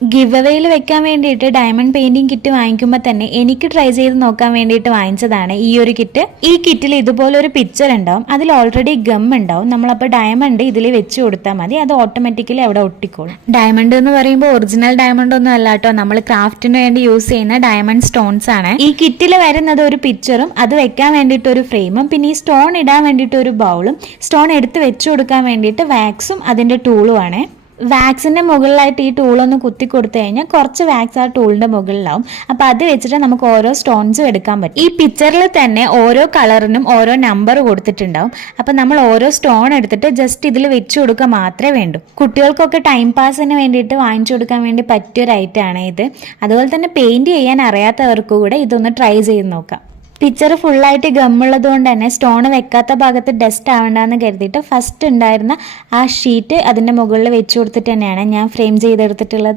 Give അവയിൽ വെക്കാൻ വേണ്ടിയിട്ട് ഡയമണ്ട് പെയിന്റിംഗ് കിറ്റ് വാങ്ങിക്കുമ്പോൾ തന്നെ എനിക്ക് ട്രൈ ചെയ്ത് നോക്കാൻ വേണ്ടിയിട്ട് വാങ്ങിച്ചതാണ് ഈ ഒരു കിറ്റ്. ഈ കിറ്റിൽ ഇതുപോലെ ഒരു പിക്ചർ ഉണ്ടാവും, അതിൽ ഓൾറെഡി ഗം ഉണ്ടാവും. നമ്മളപ്പോൾ ഡയമണ്ട് ഇതിൽ വെച്ച് കൊടുത്താൽ മതി, അത് ഓട്ടോമാറ്റിക്കലി അവിടെ ഒട്ടിക്കോളും. ഡയമണ്ട് എന്ന് പറയുമ്പോൾ ഒറിജിനൽ ഡയമണ്ട് ഒന്നും അല്ല കേട്ടോ, നമ്മൾ ക്രാഫ്റ്റിന് വേണ്ടി യൂസ് ചെയ്യുന്ന ഡയമണ്ട് സ്റ്റോൺസ് ആണ്. ഈ കിറ്റിൽ വരുന്നത് ഒരു പിക്ചറും അത് വെക്കാൻ വേണ്ടിയിട്ട് ഒരു ഫ്രെയിമും പിന്നെ ഈ സ്റ്റോൺ ഇടാൻ വേണ്ടിയിട്ട് ഒരു ബൗളും സ്റ്റോൺ എടുത്ത് വെച്ച് കൊടുക്കാൻ വേണ്ടിയിട്ട് വാക്സും അതിന്റെ ടൂളും ആണ്. വാക്സിന്റെ മുകളിലായിട്ട് ഈ ടൂളൊന്ന് കുത്തി കൊടുത്തു കഴിഞ്ഞാൽ കുറച്ച് വാക്സ് ആ ടൂളിന്റെ മുകളിലാവും. അപ്പൊ അത് വെച്ചിട്ട് നമുക്ക് ഓരോ സ്റ്റോൺസും എടുക്കാൻ പറ്റും. ഈ പിക്ചറിൽ തന്നെ ഓരോ കളറിനും ഓരോ നമ്പർ കൊടുത്തിട്ടുണ്ടാവും. അപ്പൊ നമ്മൾ ഓരോ സ്റ്റോൺ എടുത്തിട്ട് ജസ്റ്റ് ഇതിൽ വെച്ച് കൊടുക്കുക മാത്രമേ വേണ്ടൂ. കുട്ടികൾക്കൊക്കെ ടൈം പാസിന് വേണ്ടിയിട്ട് വാങ്ങിച്ചു കൊടുക്കാൻ വേണ്ടി പറ്റിയൊരു ഐറ്റം ആണ് ഇത്. അതുപോലെ തന്നെ പെയിന്റ് ചെയ്യാൻ അറിയാത്തവർക്ക് കൂടെ ഇതൊന്ന് ട്രൈ ചെയ്ത് നോക്കാം. പിക്ചർ ഫുള്ളായിട്ട് ഗമ്മുള്ളത് കൊണ്ട് തന്നെ സ്റ്റോൺ വെക്കാത്ത ഭാഗത്ത് ഡസ്റ്റ് ആവണ്ടെന്ന് കരുതിയിട്ട് ഫസ്റ്റ് ഉണ്ടായിരുന്ന ആ ഷീറ്റ് അതിൻ്റെ മുകളിൽ വെച്ച് കൊടുത്തിട്ട് തന്നെയാണ് ഞാൻ ഫ്രെയിം ചെയ്തെടുത്തിട്ടുള്ളത്.